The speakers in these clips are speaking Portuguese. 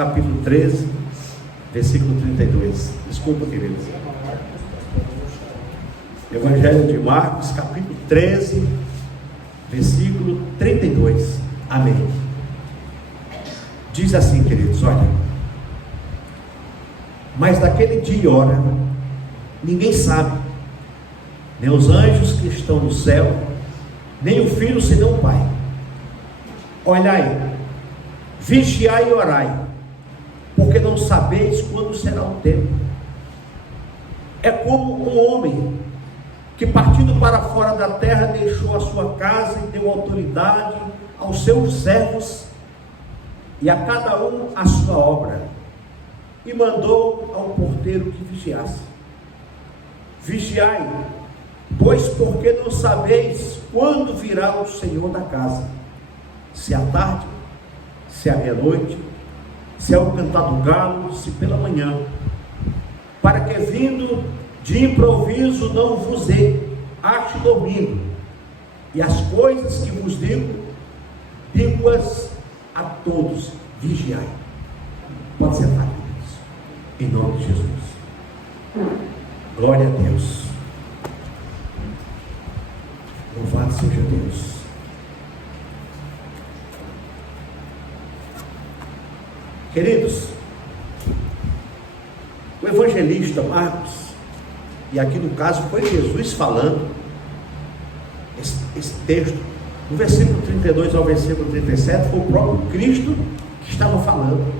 capítulo 13, versículo 32. Desculpa, queridos. Evangelho de Marcos, capítulo 13, versículo 32. Amém. Diz assim, queridos, olha: mas daquele dia e hora ninguém sabe, nem os anjos que estão no céu, nem o Filho senão o Pai. Olhai, vigiai e orai, porque não sabeis quando será o tempo. É como um homem que, partindo para fora da terra, deixou a sua casa e deu autoridade aos seus servos, e a cada um a sua obra, e mandou ao porteiro que vigiasse. Vigiai, pois porque não sabeis quando virá o Senhor da casa, se à tarde, se à meia-noite, se ao cantar do galo, se pela manhã, para que vindo de improviso não vos ache dormindo. E as coisas que vos digo-as a todos: vigiai. Pode sentar, queridos, em nome de Jesus. Glória a Deus. Louvado seja Deus. Queridos, o evangelista Marcos, e aqui no caso foi Jesus falando, esse texto, do versículo 32 ao versículo 37, foi o próprio Cristo que estava falando.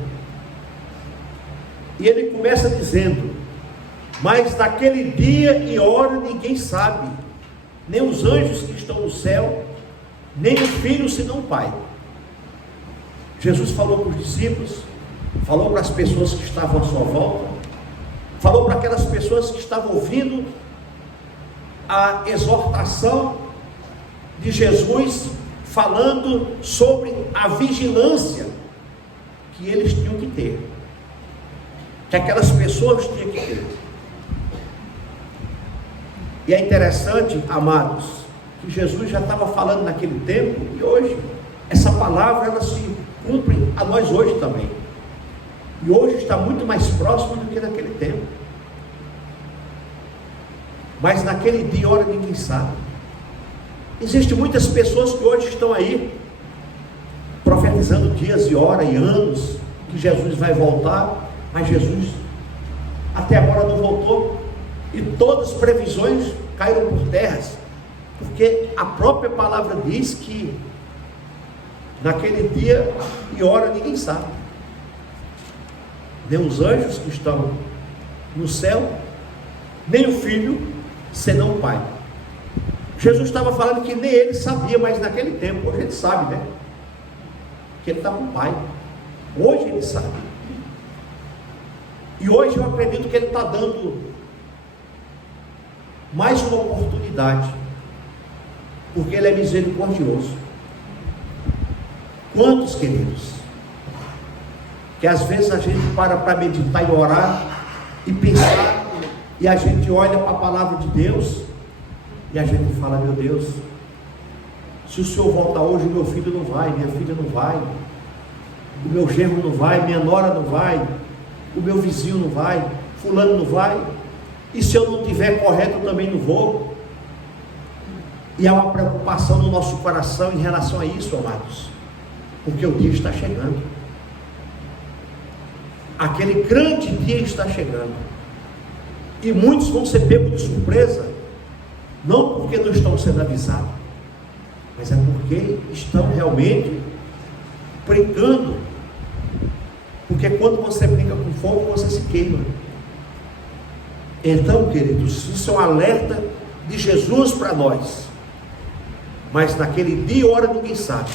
E ele começa dizendo: mas naquele dia e hora ninguém sabe, nem os anjos que estão no céu, nem o Filho senão o Pai. Jesus falou para os discípulos, falou para as pessoas que estavam à sua volta, falou para aquelas pessoas que estavam ouvindo a exortação de Jesus, falando sobre a vigilância que eles tinham que ter, que aquelas pessoas tinham que ter. E é interessante, amados, que Jesus já estava falando naquele tempo, e hoje essa palavra ela se cumpre a nós hoje também. E hoje está muito mais próximo do que naquele tempo. Mas naquele dia e hora ninguém sabe. Existem muitas pessoas que hoje estão aí profetizando dias e horas e anos que Jesus vai voltar, mas Jesus até agora não voltou, e todas as previsões caíram por terras, porque a própria palavra diz que naquele dia e hora ninguém sabe, nem os anjos que estão no céu, nem o Filho senão o Pai. Jesus estava falando que nem ele sabia, mas naquele tempo, hoje ele sabe, né? Que ele está com o Pai. Hoje ele sabe. E hoje eu acredito que ele está dando mais uma oportunidade, porque ele é misericordioso. Quantos, queridos, que às vezes a gente para meditar e orar e pensar, e a gente olha para a palavra de Deus e a gente fala: meu Deus, se o Senhor voltar hoje, meu filho não vai, minha filha não vai, o meu genro não vai, minha nora não vai, o meu vizinho não vai, fulano não vai, e se eu não estiver correto eu também não vou. E há uma preocupação no nosso coração em relação a isso, amados, porque o dia está chegando, aquele grande dia está chegando, e muitos vão ser pegos de surpresa, não porque não estão sendo avisados, mas é porque estão realmente brincando, porque quando você brinca com fogo, você se queima. Então, queridos, isso é um alerta de Jesus para nós. Mas naquele dia e hora ninguém sabe,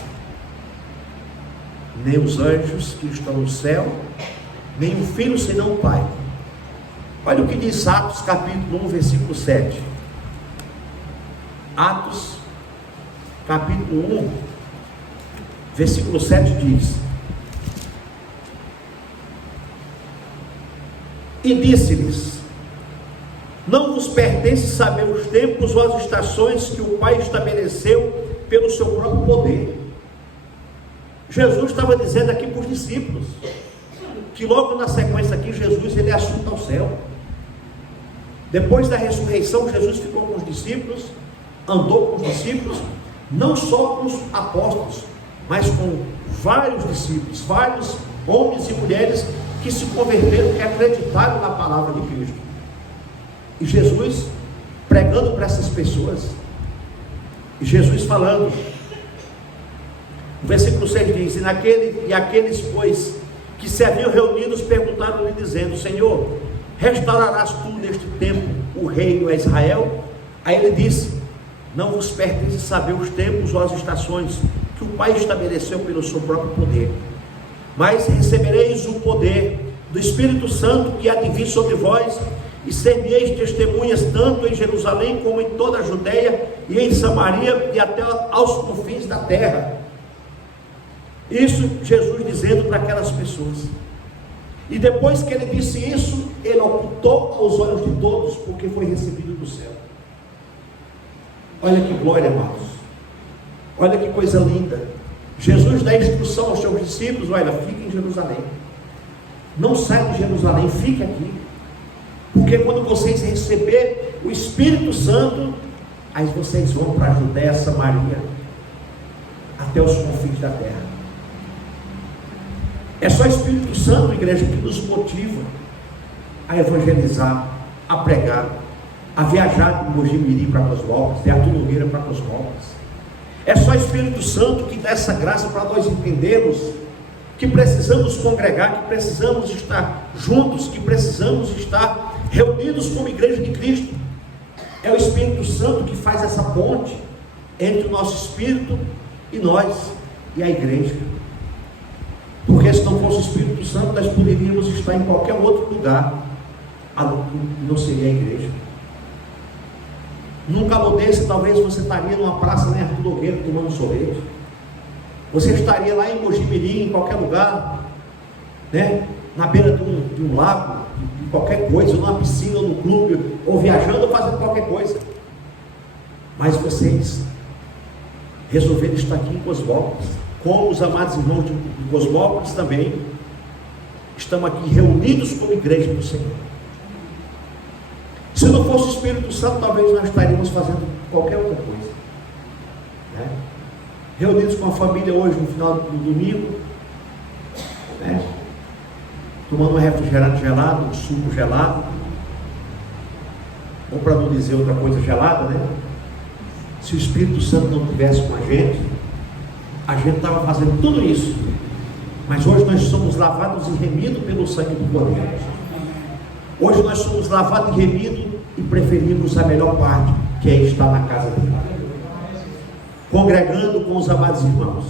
nem os anjos que estão no céu, nem o Filho senão o Pai. Olha o que diz Atos capítulo 1, versículo 7. Atos capítulo 1, versículo 7 diz: e disse-lhes: não vos pertence saber os tempos ou as estações que o Pai estabeleceu pelo seu próprio poder. Jesus estava dizendo aqui para os discípulos: que logo na sequência aqui, Jesus ele é assunto ao céu. Depois da ressurreição, Jesus ficou com os discípulos, andou com os discípulos, não só com os apóstolos, mas com vários discípulos, vários homens e mulheres que se converteram, que acreditaram na palavra de Cristo. E Jesus pregando para essas pessoas, e Jesus falando, o versículo 6 diz: e aqueles, pois, que se haviam reunidos, perguntaram-lhe, dizendo: Senhor, restaurarás tu neste tempo o reino a Israel? Aí ele disse: não vos pertence saber os tempos ou as estações que o Pai estabeleceu pelo seu próprio poder, mas recebereis o poder do Espírito Santo que há de vir sobre vós, e ser-me-eis testemunhas tanto em Jerusalém como em toda a Judeia e em Samaria e até aos confins da terra. Isso Jesus dizendo para aquelas pessoas. E depois que ele disse isso, ele ocultou aos olhos de todos, porque foi recebido do céu. Olha que glória, amados. Olha que coisa linda. Jesus dá instrução aos seus discípulos: olha, fique em Jerusalém, não saia de Jerusalém, fique aqui, porque quando vocês receberem o Espírito Santo, aí vocês vão para a Judéia, Samaria, até os confins da terra. É só o Espírito Santo, igreja, que nos motiva a evangelizar, a pregar, a viajar de Mogi Mirim para Cosmópolis, de Artur Nogueira para Cosmópolis. É só o Espírito Santo que dá essa graça para nós entendermos que precisamos congregar, que precisamos estar juntos, que precisamos estar reunidos como igreja de Cristo. É o Espírito Santo que faz essa ponte entre o nosso espírito e nós, e a igreja. Porque se não fosse o Espírito Santo, nós poderíamos estar em qualquer outro lugar, não seria a igreja. Num calor desse, talvez você estaria numa praça em Artur Nogueira tomando sorvete. Você estaria lá em Mogi Mirim, em qualquer lugar, né? Na beira de um lago, de qualquer coisa, numa piscina, ou no clube, ou viajando, ou fazendo qualquer coisa. Mas vocês resolveram estar aqui em Cosmópolis, como os amados irmãos de Cosmópolis também. Estamos aqui reunidos como igreja do Senhor. Se não fosse o Espírito Santo, talvez nós estaríamos fazendo qualquer outra coisa, né? Reunidos com a família hoje no final do domingo, né? Tomando um refrigerante gelado, um suco gelado, ou para não dizer outra coisa gelada, né? Se o Espírito Santo não estivesse com a gente estava fazendo tudo isso. Mas hoje nós somos lavados e remidos pelo sangue do Cordeiro. Hoje nós somos lavados e remidos e preferimos a melhor parte, que é estar na casa de Deus, congregando com os amados irmãos.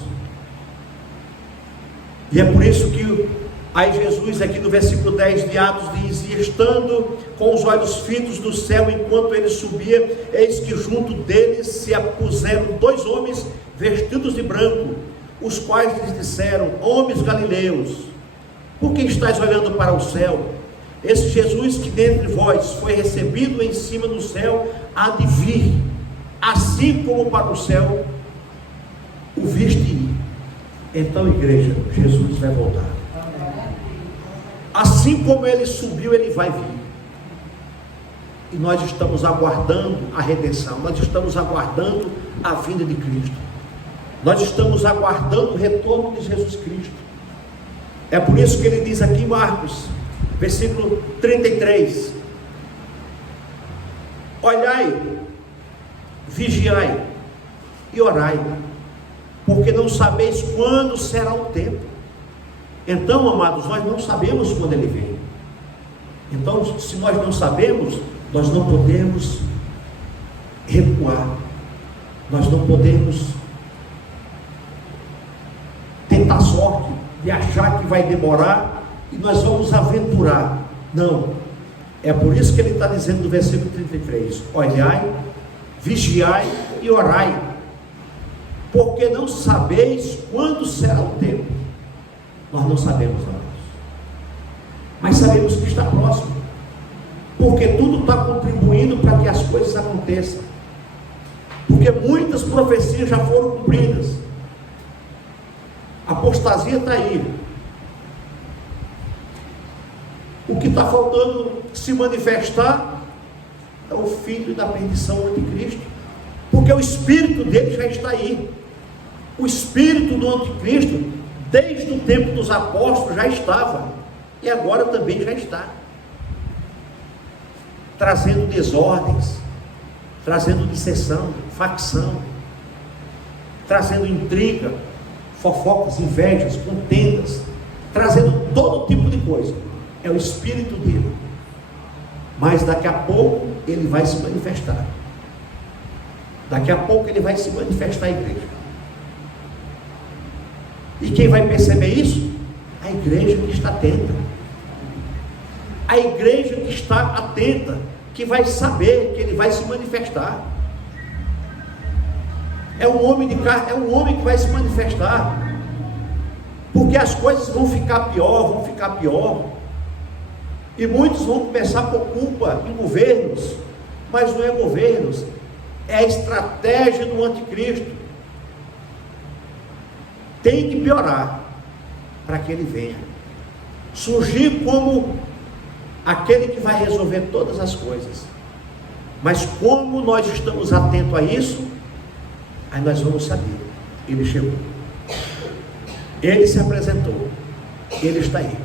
E é por isso que aí Jesus aqui no versículo 10 de Atos diz: e estando com os olhos fitos no céu enquanto ele subia, eis que junto deles se apuseram dois homens vestidos de branco, os quais lhes disseram: homens galileus, por que estáis olhando para o céu? Esse Jesus que dentre vós foi recebido em cima do céu, há de vir, assim como para o céu o viste ir. Então, igreja, Jesus vai voltar. Assim como ele subiu, ele vai vir. E nós estamos aguardando a redenção, nós estamos aguardando a vinda de Cristo, nós estamos aguardando o retorno de Jesus Cristo. É por isso que ele diz aqui em Marcos, versículo 33: olhai, vigiai e orai, porque não sabeis quando será o tempo. Então, amados, nós não sabemos quando ele vem. Então, se nós não sabemos, nós não podemos recuar, nós não podemos tentar sorte de achar que vai demorar e nós vamos aventurar. Não, é por isso que ele está dizendo no versículo 33: olhai, vigiai e orai, porque não sabeis quando será o tempo. Nós não sabemos, amados, mas sabemos que está próximo, porque tudo está contribuindo para que as coisas aconteçam, porque muitas profecias já foram cumpridas. A apostasia está aí. O que está faltando se manifestar é o filho da perdição, o anticristo, porque o espírito dele já está aí. O espírito do anticristo, desde o tempo dos apóstolos, já estava, e agora também já está, trazendo desordens, trazendo dissensão, facção, trazendo intriga, fofocas, invejas, contendas, trazendo todo tipo de coisa. É o espírito dele. Mas daqui a pouco ele vai se manifestar. Daqui a pouco ele vai se manifestar à igreja. E quem vai perceber isso? A igreja que está atenta. A igreja que está atenta, que vai saber que ele vai se manifestar. É um homem de carne, é um homem que vai se manifestar. Porque as coisas vão ficar pior. E muitos vão começar por culpa em governos, mas não é governos, é a estratégia do anticristo. Tem que piorar para que ele venha surgir como aquele que vai resolver todas as coisas. Mas como nós estamos atentos a isso, aí nós vamos saber. Ele chegou, ele se apresentou, ele está aí.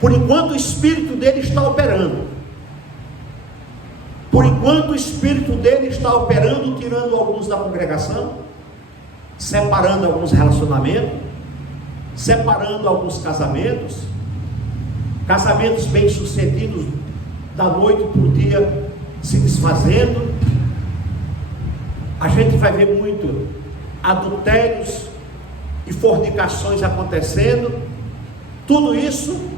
Por enquanto o espírito dele está operando. Por enquanto o espírito dele está operando, tirando alguns da congregação, separando alguns relacionamentos, separando alguns casamentos bem sucedidos, da noite para o dia se desfazendo. A gente vai ver muito adultérios e fornicações acontecendo. Tudo isso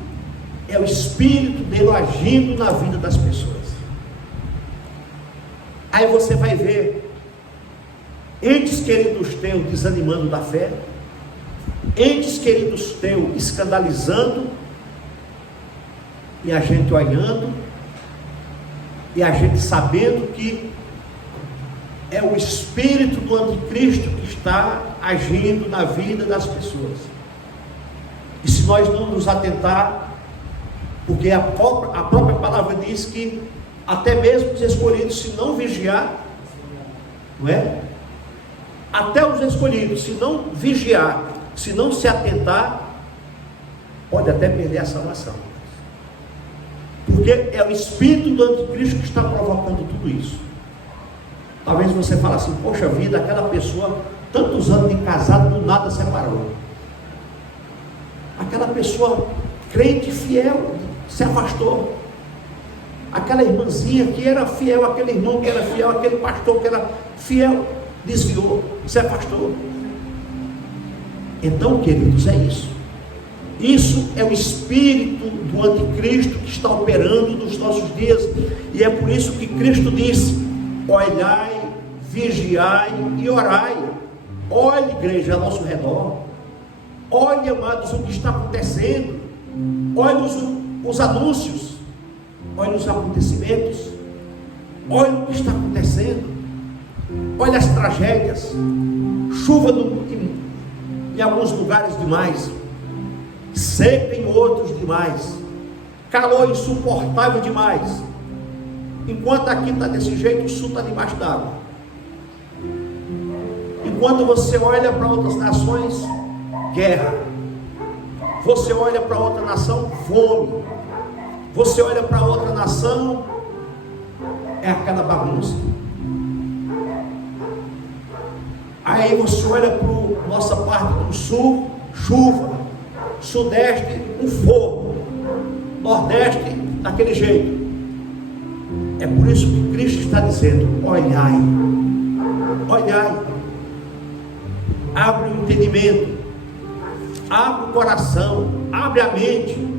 é o espírito dele agindo na vida das pessoas. Aí você vai ver entes queridos teus desanimando da fé, entes queridos teus escandalizando, e a gente olhando, e a gente sabendo que é o espírito do anticristo que está agindo na vida das pessoas. E se nós não nos atentar, porque a própria palavra diz que até mesmo os escolhidos, se não vigiar, não é? Até os escolhidos, se não vigiar, se não se atentar, pode até perder a salvação. Porque é o espírito do anticristo que está provocando tudo isso. Talvez você fale assim: poxa vida, aquela pessoa, tantos anos de casado, do nada separou. Aquela pessoa crente fiel se afastou. Aquela irmãzinha que era fiel, aquele irmão que era fiel, aquele pastor que era fiel, desviou, se afastou. Então, queridos, é isso. Isso é o espírito do anticristo que está operando nos nossos dias. E é por isso que Cristo disse: olhai, vigiai e orai. Olhe, igreja, ao nosso redor. Olhe, amados, o que está acontecendo. Olhe os anúncios, olhe os acontecimentos, olhe o que está acontecendo, olhe as tragédias, chuva em alguns lugares demais, seca em outros demais, calor insuportável demais. Enquanto aqui está desse jeito, o sul está debaixo d'água. Enquanto você olha para outras nações, guerra. Você olha para outra nação, fome. Você olha para outra nação, é aquela bagunça. Aí você olha para a nossa parte do sul, chuva. Sudeste, um fogo. Nordeste, daquele jeito. É por isso que Cristo está dizendo: olhai, olhai. Abre o entendimento, abre o coração, abre a mente.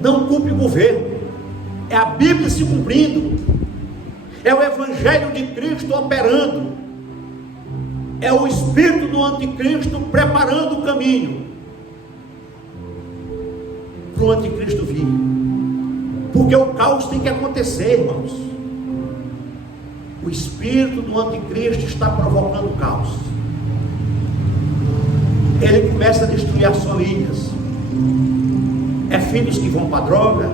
Não culpe o governo, é a Bíblia se cumprindo, é o Evangelho de Cristo operando, é o espírito do anticristo preparando o caminho para o anticristo vir, porque o caos tem que acontecer, irmãos. O espírito do anticristo está provocando o caos. Ele começa a destruir as famílias, é filhos que vão para a droga,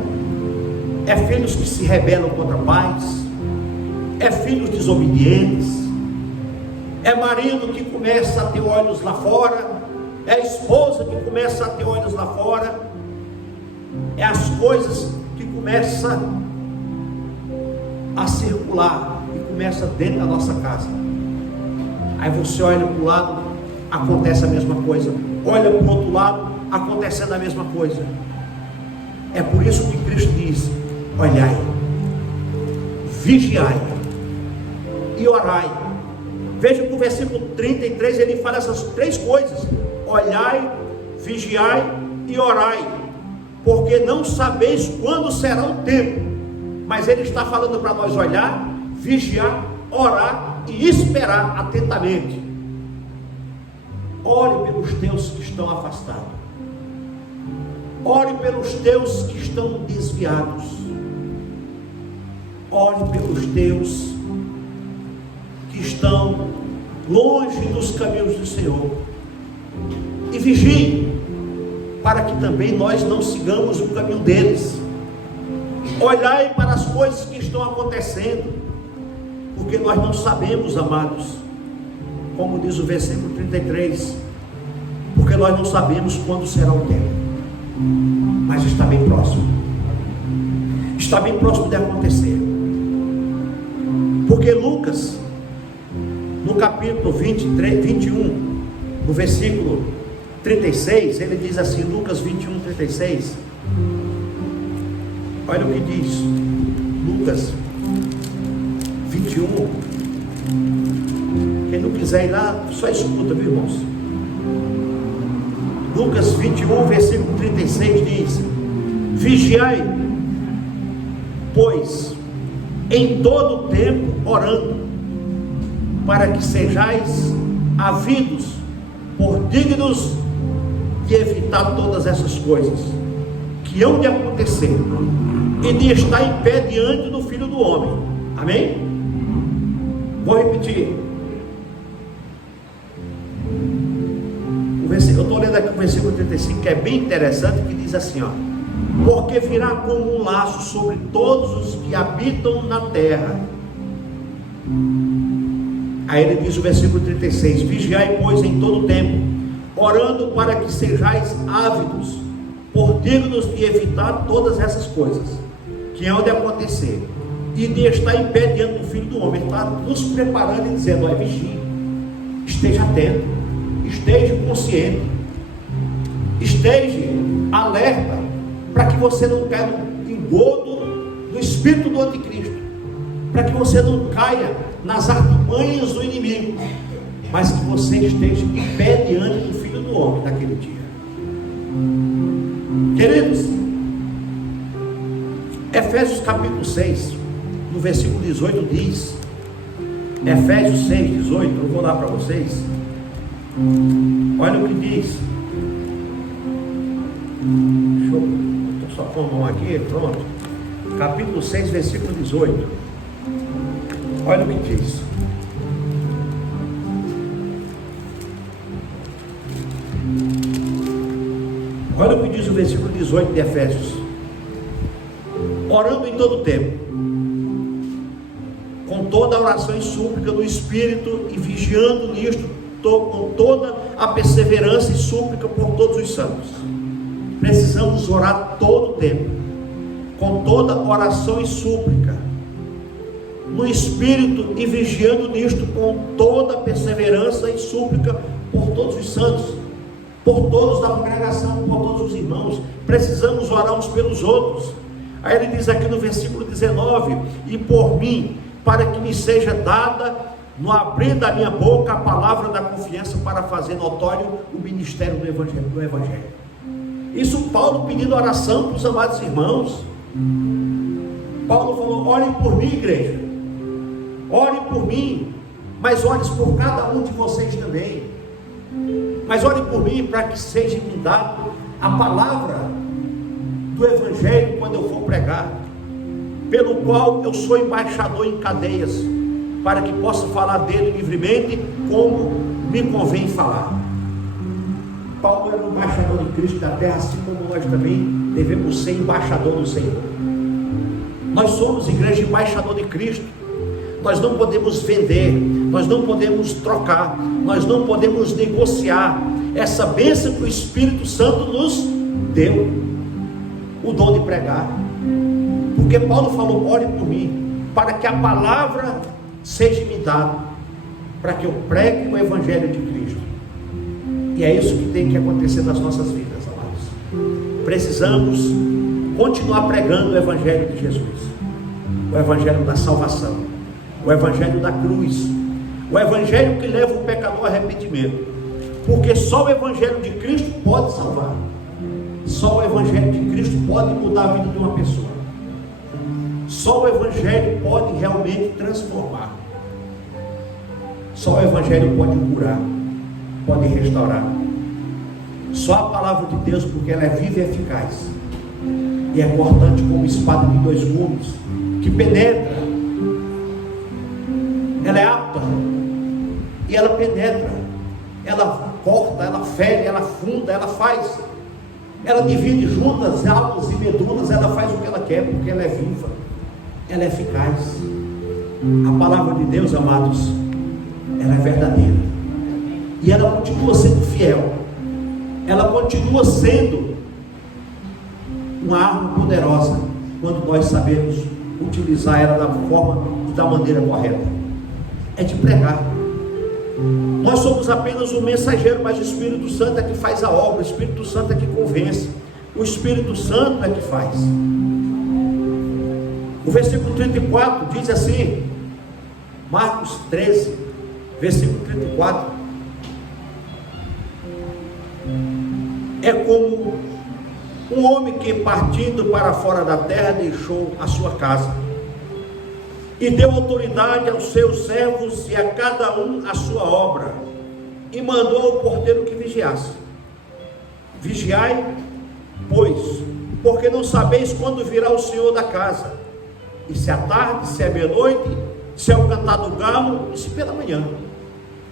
é filhos que se rebelam contra pais, é filhos desobedientes, é marido que começa a ter olhos lá fora, é a esposa que começa a ter olhos lá fora, é as coisas que começam a circular e começa dentro da nossa casa. Aí você olha para o lado, acontece a mesma coisa, olha para o outro lado, acontecendo a mesma coisa. É por isso que Cristo diz: olhai, vigiai e orai. Veja que o versículo 33 ele fala essas três coisas: olhai, vigiai e orai, porque não sabeis quando será o tempo. Mas ele está falando para nós olhar, vigiar, orar e esperar atentamente. Ore pelos teus que estão afastados, ore pelos teus que estão desviados, ore pelos teus que estão longe dos caminhos do Senhor, e vigie, para que também nós não sigamos o caminho deles. Olhai para as coisas que estão acontecendo, porque nós não sabemos, amados, como diz o versículo 33, porque nós não sabemos quando será o tempo, mas está bem próximo de acontecer. Porque Lucas, no capítulo 21, no versículo 36, ele diz assim, Lucas 21, 36, olha o que diz, Lucas 21, quem não quiser ir lá, só escuta, viu, irmãos? Lucas 21, versículo 36 diz: vigiai, pois, em todo o tempo orando, para que sejais havidos por dignos de evitar todas essas coisas que hão de acontecer e de estar em pé diante do Filho do Homem. Amém? Vou repetir. Eu estou lendo aqui o versículo 35, que é bem interessante, que diz assim, ó: porque virá como um laço sobre todos os que habitam na terra. Aí ele diz o versículo 36: vigiai, pois, em todo o tempo, orando para que sejais ávidos, por dignos de evitar todas essas coisas que hão de acontecer e de estar em pé diante do Filho do Homem. Ele está nos preparando e dizendo: olha, vigie, esteja atento, esteja consciente, esteja alerta, para que você não caia no engodo do espírito do anticristo, para que você não caia nas artimanhas do inimigo, mas que você esteja em pé diante do Filho do Homem naquele dia. Queridos, Efésios capítulo 6, no versículo 18 diz, Efésios 6, 18, eu vou lá para vocês, olha o que diz. Estou só com a mão aqui, pronto. Capítulo 6, versículo 18. Olha o que diz. Olha o que diz o versículo 18 de Efésios: orando em todo o tempo, com toda a oração e súplica no Espírito, e vigiando nisto com toda a perseverança e súplica por todos os santos. Precisamos orar todo o tempo, com toda oração e súplica no Espírito, e vigiando nisto com toda a perseverança e súplica por todos os santos, por todos da congregação, por todos os irmãos. Precisamos orar uns pelos outros. Aí ele diz aqui no versículo 19: e por mim, para que me seja dada, no abrir da minha boca, a palavra da confiança, para fazer notório o ministério do Evangelho. Isso Paulo pedindo oração para os amados irmãos. Paulo falou: orem por mim, igreja, orem por mim, mas orem por cada um de vocês também. Mas orem por mim, para que seja me dado a palavra do Evangelho quando eu for pregar, pelo qual eu sou embaixador em cadeias, para que possa falar dele livremente, como me convém falar. Paulo era um embaixador de Cristo da terra, assim como nós também devemos ser embaixador do Senhor. Nós somos igreja embaixador de Cristo. Nós não podemos vender, nós não podemos trocar, nós não podemos negociar essa bênção que o Espírito Santo nos deu, o dom de pregar. Porque Paulo falou: ore por mim, para que a palavra seja me dada, para que eu pregue o Evangelho de Cristo. E é isso que tem que acontecer nas nossas vidas, amados. Precisamos continuar pregando o Evangelho de Jesus, o Evangelho da salvação, o Evangelho da cruz, o Evangelho que leva o pecador ao arrependimento, porque só o Evangelho de Cristo pode salvar, só o Evangelho de Cristo pode mudar a vida de uma pessoa, só o Evangelho pode realmente transformar, só o Evangelho pode curar, pode restaurar, só a palavra de Deus, porque ela é viva e eficaz, e é cortante como espada de dois gumes, que penetra, ela é apta, e ela penetra, ela corta, ela fere, ela funda, ela faz, ela divide juntas, almas e medulas, ela faz o que ela quer, porque ela é viva, ela é eficaz. A palavra de Deus, amados, ela é verdadeira, e ela continua sendo fiel, ela continua sendo uma arma poderosa, quando nós sabemos utilizar ela da forma e da maneira correta, é de pregar. Nós somos apenas um mensageiro, mas o Espírito Santo é que faz a obra, o Espírito Santo é que convence, o Espírito Santo é que faz. O versículo 34 diz assim, Marcos 13, versículo 34, é como um homem que, partindo para fora da terra, deixou a sua casa e deu autoridade aos seus servos e a cada um a sua obra, e mandou ao porteiro que vigiasse. Vigiai, pois, porque não sabeis quando virá o Senhor da casa, e se é tarde, se é meia-noite, se é o cantar do galo, e se pela manhã.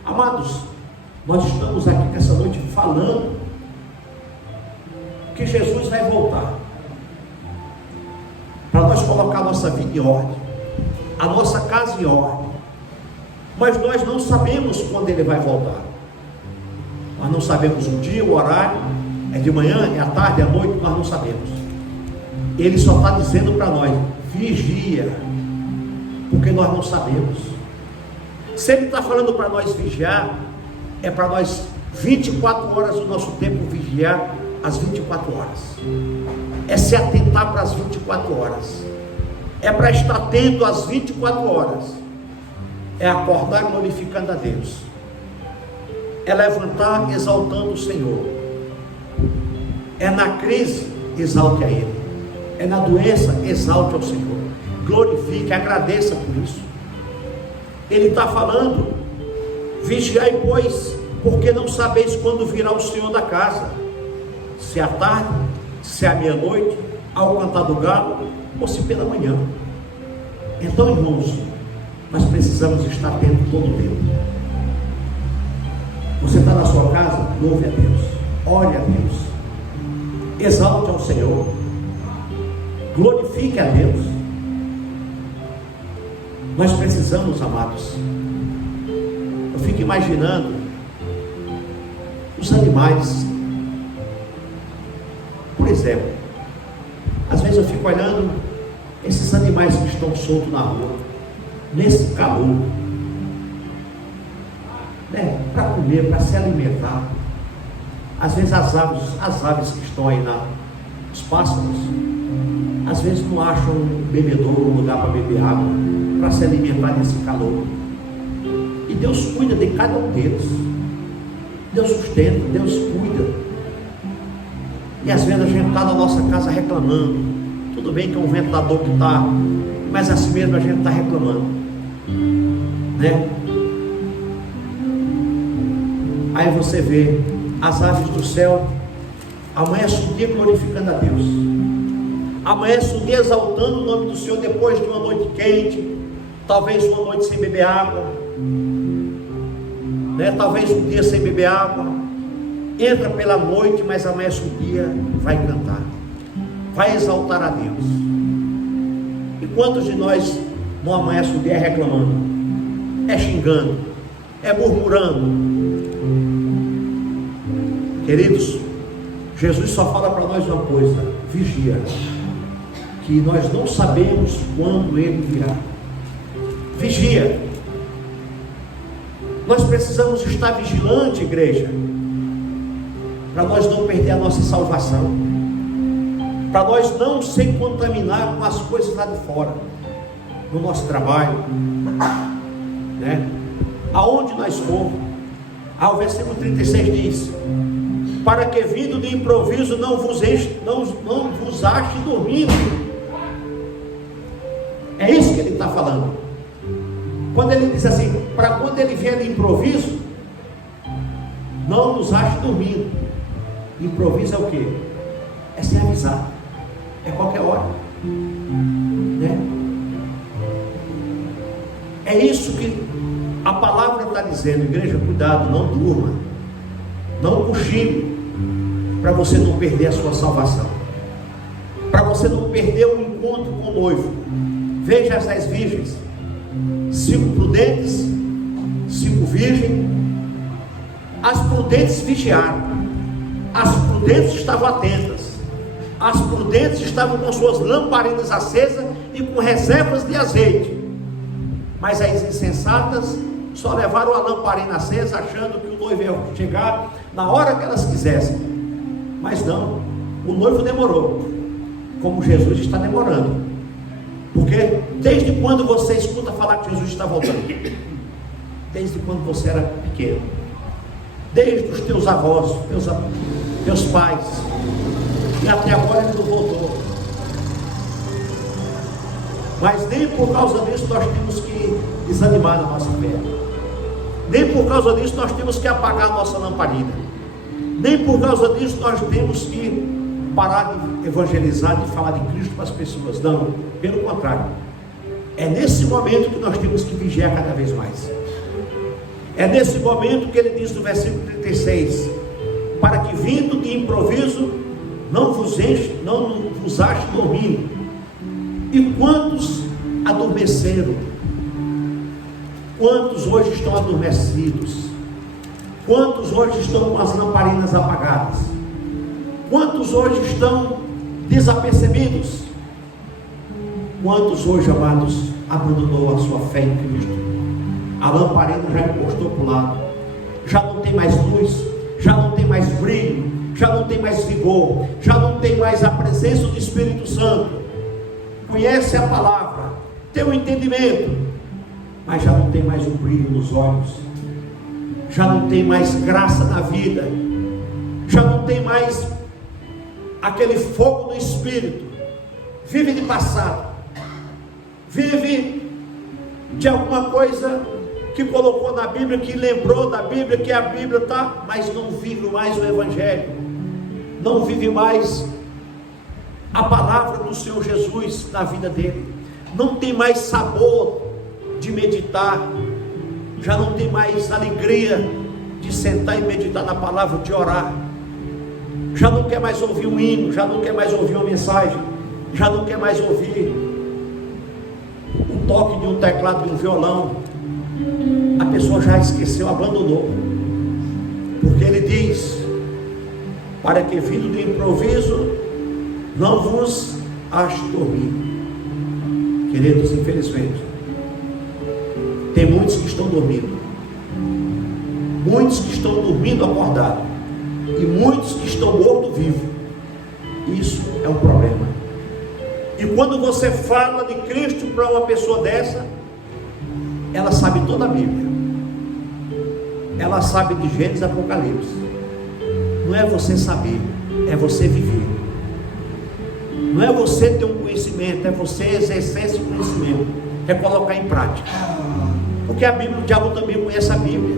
Amados, nós estamos aqui essa noite falando que Jesus vai voltar, para nós colocar a nossa vida em ordem, a nossa casa em ordem, mas nós não sabemos quando Ele vai voltar, nós não sabemos o dia, o horário, é de manhã, é à tarde, é à noite, nós não sabemos. Ele só está dizendo para nós, vigia, porque nós não sabemos. Se Ele está falando para nós vigiar, é para nós 24 horas do nosso tempo vigiar as 24 horas, é se atentar para as 24 horas, é para estar atento às 24 horas, é acordar glorificando a Deus, é levantar exaltando o Senhor, é na crise, exalte a Ele, é na doença, exalte ao Senhor, glorifique, agradeça por isso. Ele está falando, vigiai, pois, porque não sabeis quando virá o Senhor da casa, se é à tarde, se é à meia-noite, ao cantar do galo, ou se pela manhã. Então, irmãos, nós precisamos estar atentos todo o tempo. Você está na sua casa, louve a Deus, ore a Deus, exalte ao Senhor, glorifique a Deus. Nós precisamos, amados, eu fico imaginando os animais. Por exemplo, às vezes eu fico olhando esses animais que estão soltos na rua, nesse calor, né, para comer, para se alimentar. Às vezes as aves que estão aí os pássaros, às vezes não acham um bebedouro, um lugar para beber água, para se alimentar nesse calor. E Deus cuida de cada um deles, Deus sustenta, Deus cuida. E às vezes a gente está na nossa casa reclamando. Tudo bem que é um ventilador que está, mas assim mesmo a gente está reclamando, né? Aí você vê as aves do céu, amanhece um dia glorificando a Deus, amanhece um dia exaltando o nome do Senhor depois de uma noite quente, talvez uma noite sem beber água, né? Talvez um dia sem beber água. Entra pela noite, mas amanhece um dia, vai cantar. vai exaltar a Deus. E quantos de nós não amanhece o dia reclamando, é xingando, é murmurando? Queridos, Jesus só fala para nós uma coisa: vigia, que nós não sabemos quando Ele virá. Vigia. Nós precisamos estar vigilantes, igreja, para nós não perder a nossa salvação, para nós não se contaminar com as coisas lá de fora, no nosso trabalho, né? Aonde nós formos. O versículo 36 diz: para que vindo de improviso não vos ache dormindo. É isso que ele está falando. Quando ele diz assim, para quando ele vier de improviso, não nos ache dormindo. Improviso é o quê? É sem avisar, é qualquer hora, né? É isso que a palavra está dizendo. Igreja, cuidado, não durma, não cochile, para você não perder a sua salvação, para você não perder o encontro com o noivo. Veja as 10 virgens: 5 prudentes, 5 virgens. As prudentes vigiaram, as prudentes estavam atentas, as prudentes estavam com suas lamparinas acesas e com reservas de azeite. Mas as insensatas só levaram a lamparina acesa, achando que o noivo ia chegar na hora que elas quisessem. Mas não, o noivo demorou, como Jesus está demorando. Porque desde quando você escuta falar que Jesus está voltando? Desde quando você era pequeno, desde os teus avós, teus pais, e até agora ele não voltou. Mas nem por causa disso nós temos que desanimar a nossa fé, nem por causa disso nós temos que apagar a nossa lamparina, nem por causa disso nós temos que parar de evangelizar, de falar de Cristo para as pessoas. Não, pelo contrário, é nesse momento que nós temos que vigiar cada vez mais. É nesse momento que ele diz no versículo 36: para que vindo de improviso não vos ache dormindo. E quantos adormeceram? Quantos hoje estão adormecidos? Quantos hoje estão com as lamparinas apagadas? Quantos hoje estão desapercebidos? Quantos hoje, amados, abandonou a sua fé em Cristo? A lamparina já encostou para o lado, já não tem mais luz, já não tem mais brilho, já não tem mais vigor, já não tem mais a presença do Espírito Santo. Conhece a palavra, tem o entendimento, mas já não tem mais o brilho nos olhos, já não tem mais graça na vida, já não tem mais aquele fogo do Espírito. Vive de passado, vive de alguma coisa que colocou na Bíblia, que lembrou da Bíblia, que a Bíblia está, mas não vive mais o Evangelho, não vive mais a palavra do Senhor Jesus na vida dele, não tem mais sabor de meditar, já não tem mais alegria de sentar e meditar na palavra, de orar, já não quer mais ouvir um hino, já não quer mais ouvir uma mensagem, já não quer mais ouvir o toque de um teclado, de um violão. A pessoa já esqueceu, abandonou, porque ele diz: para que vindo de improviso não vos ache dormir. Queridos, infelizmente tem muitos que estão dormindo, muitos que estão dormindo acordados, e muitos que estão morto-vivo. Isso é um problema. E quando você fala de Cristo para uma pessoa dessa, ela sabe toda a Bíblia, ela sabe de Gênesis e Apocalipse. Não é você saber, é você viver. Não é você ter um conhecimento, é você exercer esse conhecimento, é colocar em prática. Porque a Bíblia, o diabo também conhece a Bíblia,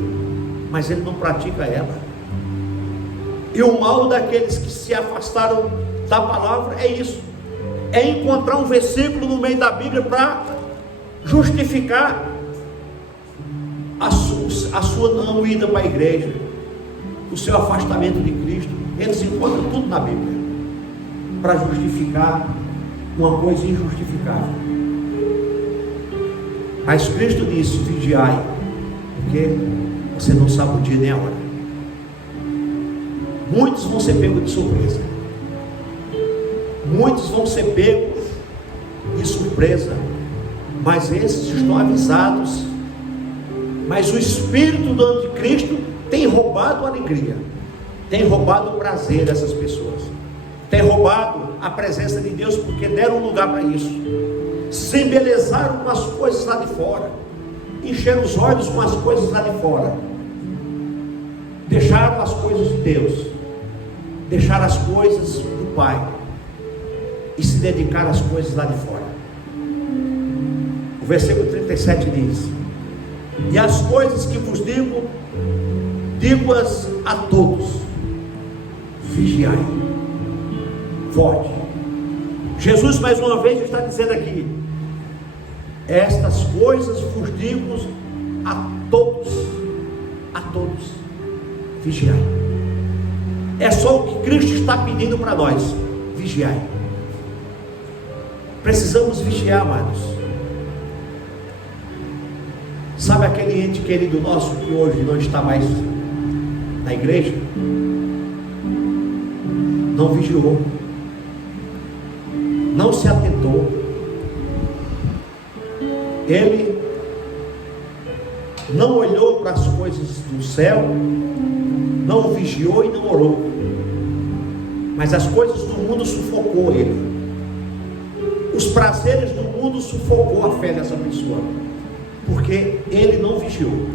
mas ele não pratica ela. E o mal daqueles que se afastaram da palavra é isso: é encontrar um versículo no meio da Bíblia para justificar a sua não ida para a igreja, o seu afastamento de Cristo. Eles encontram tudo na Bíblia. para justificar uma coisa injustificável. Mas Cristo disse: vigiai, porque você não sabe o dia nem a hora. Muitos vão ser pegos de surpresa. Muitos vão ser pegos de surpresa. Mas esses estão avisados. Mas o espírito do anticristo tem roubado a alegria, tem roubado o prazer dessas pessoas, tem roubado a presença de Deus, porque deram lugar para isso. Se embelezaram com as coisas lá de fora, encheram os olhos com as coisas lá de fora, deixaram as coisas de Deus, deixaram as coisas do Pai e se dedicaram às coisas lá de fora. O versículo 37 diz: e as coisas que vos digo, digo-as a todos: vigiai, forte. Jesus mais uma vez está dizendo aqui: estas coisas vos digo a todos, vigiai. É só o que Cristo está pedindo para nós: vigiai. Precisamos vigiar, amados. Sabe aquele ente querido nosso que hoje não está mais na igreja? Não vigiou, não se atentou. Ele não olhou para as coisas do céu, não vigiou e não orou. Mas as coisas do mundo sufocou ele. Os prazeres do mundo sufocou a fé dessa pessoa, porque ele não vigiou.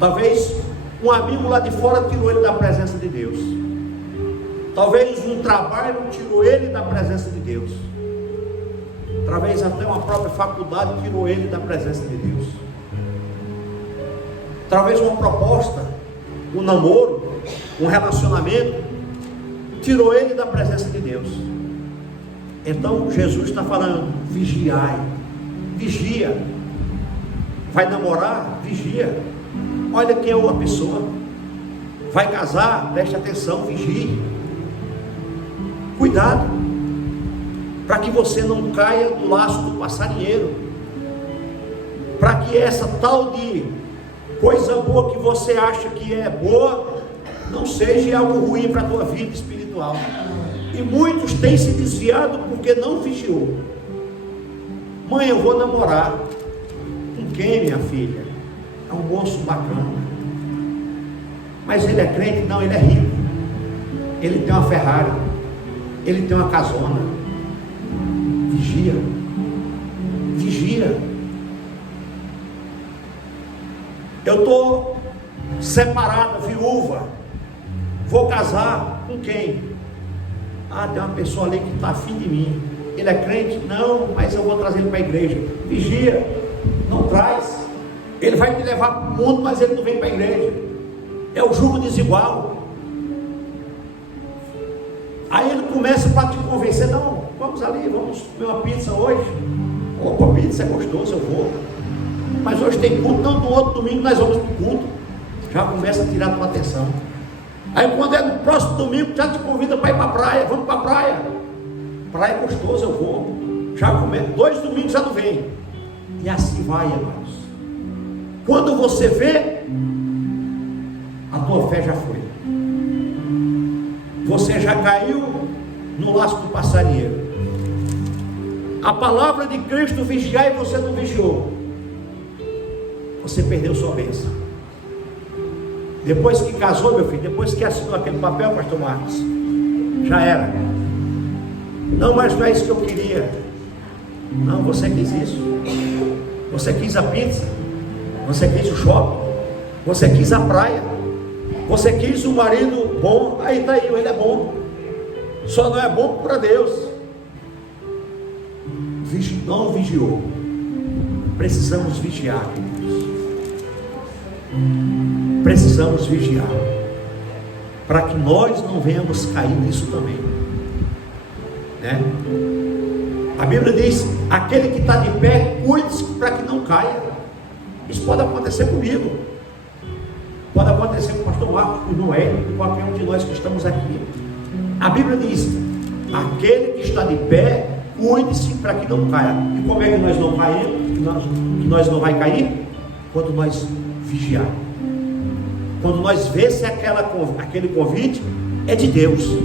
Talvez um amigo lá de fora tirou ele da presença de Deus. Talvez um trabalho tirou ele da presença de Deus. Talvez até uma própria faculdade tirou ele da presença de Deus. Talvez uma proposta, um namoro, um relacionamento tirou ele da presença de Deus. Então Jesus está falando: vigiai, vigia. Vai namorar? Vigia. Olha quem é uma pessoa. Vai casar? Preste atenção, vigie. Cuidado, para que você não caia no laço do passarinheiro, para que essa tal de coisa boa que você acha que é boa não seja algo ruim para a tua vida espiritual. E muitos têm se desviado porque não vigiou. Mãe, eu vou namorar. Com quem, minha filha? É um moço bacana. Mas ele é crente? Não, ele é rico. Ele tem uma Ferrari. Ele tem uma casona. Vigia. Vigia. Eu estou separada, viúva. Vou casar. Com quem? Ah, tem uma pessoa ali que está afim de mim. Ele é crente? Não, mas eu vou trazer ele para a igreja. Vigia, não traz. Ele vai te levar para o mundo, mas ele não vem para a igreja. É o jugo desigual. Aí ele começa para te convencer: não, vamos ali, vamos comer uma pizza hoje. Opa, pizza é gostoso, eu vou. Mas hoje tem culto, não, no outro domingo nós vamos para o culto. Já começa a tirar a tua atenção. Aí quando é no próximo domingo, já te convida para ir para a praia. Vamos para a praia. Praia é gostoso, eu vou. Já começa, 2 domingos já não vem. E assim vai, amados. Quando você vê, a tua fé já foi. Você já caiu no laço do passarinheiro. A palavra de Cristo: vigiar, e você não vigiou. Você perdeu sua bênção. Depois que casou, meu filho, depois que assinou aquele papel, pastor Marcos, já era. Não, mas não é isso que eu queria. Não, você quis isso. Você quis a pizza. Você quis o shopping. Você quis a praia. Você quis um marido bom. Aí está aí, ele é bom. Só não é bom para Deus. Não vigiou. Precisamos vigiar, queridos. Precisamos vigiar, para que nós não venhamos cair nisso também, né? A Bíblia diz: aquele que está de pé, cuide-se para que não caia. Isso pode acontecer comigo, pode acontecer com o pastor Marcos, com o Noé, com qualquer um de nós que estamos aqui. A Bíblia diz: Aquele que está de pé, cuide-se para que não caia. E como é que nós não caímos? Que nós não vai cair? Quando nós vigiarmos. Quando nós vê se aquele convite é de Deus,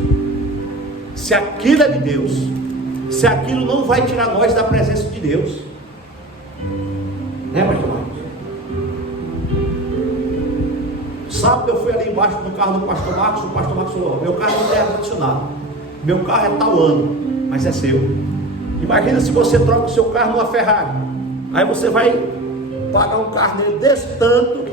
se aquilo é de Deus, se aquilo não vai tirar nós da presença de Deus, né, pastor Marcos? Sábado eu fui ali embaixo do carro do pastor Marcos. O pastor Marcos falou: meu carro não tem ar-condicionado, meu carro é tal ano, mas é seu. Imagina se você troca o seu carro numa Ferrari, aí você vai pagar um carro nele desse tanto,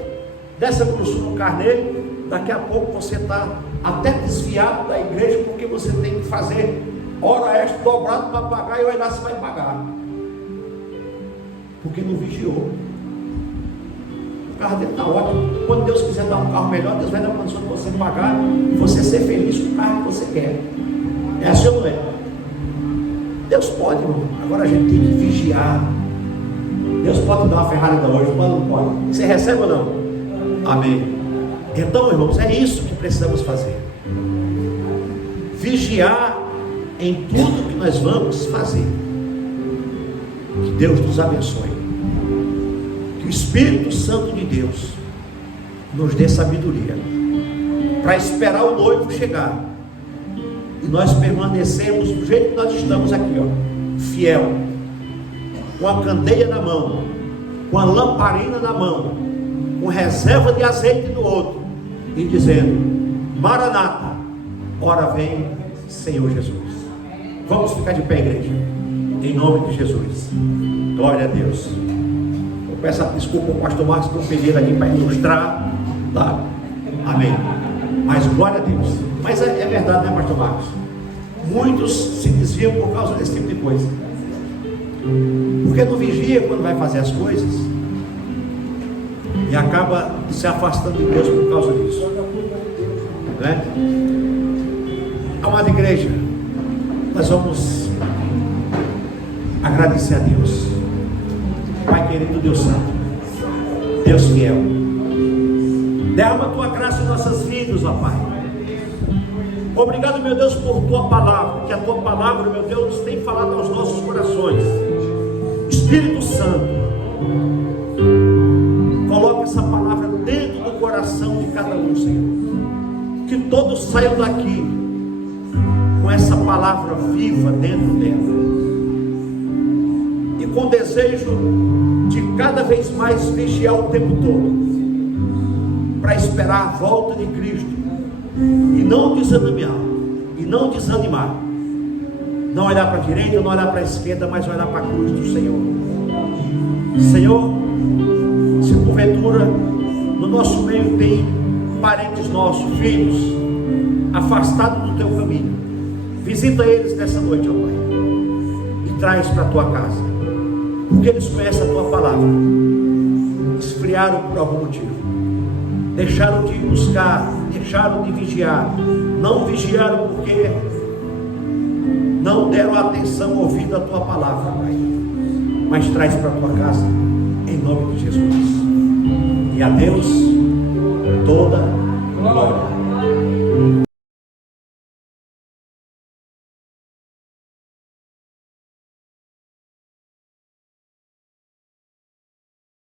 dessa grossura um carro nele, daqui a pouco você está até desviado da igreja, porque você tem que fazer hora extra dobrado para pagar, e olha lá se vai pagar, porque não vigiou. O carro dele está ótimo. Quando Deus quiser dar um carro melhor, Deus vai dar condição de você pagar e você ser feliz com o carro que você quer. É assim ou não é? Deus pode, irmão. Agora a gente tem que vigiar. Deus pode dar uma Ferrari da hoje, pode ou não pode? Você recebe ou não? Amém. Então, irmãos, é isso que precisamos fazer. Vigiar em tudo que nós vamos fazer. Que Deus nos abençoe. Que o Espírito Santo de Deus nos dê sabedoria para esperar o noivo chegar e nós permanecermos do jeito que nós estamos aqui, ó, fiel, com a candeia na mão, com a lamparina na mão, com reserva de azeite no outro, e dizendo: Maranata, ora vem, Senhor Jesus. Vamos ficar de pé, igreja, em nome de Jesus. Glória a Deus. Eu peço desculpa ao pastor Marcos por pedir aqui para ilustrar, tá? Amém. Mas glória a Deus. Mas é verdade, né, pastor Marcos? Muitos se desviam por causa desse tipo de coisa, porque não vigia quando vai fazer as coisas e acaba se afastando de Deus por causa disso, né? Amada igreja, nós vamos agradecer a Deus. Pai querido, Deus santo, Deus fiel, derrama a tua graça em nossas vidas, ó Pai. Obrigado, meu Deus, por tua palavra, que a tua palavra, meu Deus, tem falado aos nossos corações. Espírito Santo, coloque essa palavra dentro do coração de cada um, Senhor. Que todos saiam daqui com essa palavra viva dentro dela, e com desejo de cada vez mais vigiar o tempo todo, para esperar a volta de Cristo, e não desanimar, não olhar para a direita, não olhar para a esquerda, mas olhar para a cruz do Senhor. Senhor, se porventura no nosso meio tem parentes nossos, filhos, afastados do teu caminho, visita eles nessa noite, ó Pai, e traz para a tua casa, porque eles conhecem a tua palavra, esfriaram por algum motivo, deixaram de buscar, deixaram de vigiar, não vigiaram porque não deram atenção ouvindo a tua palavra, Pai. Mas traz para a tua casa, em nome de Jesus. E a Deus toda glória.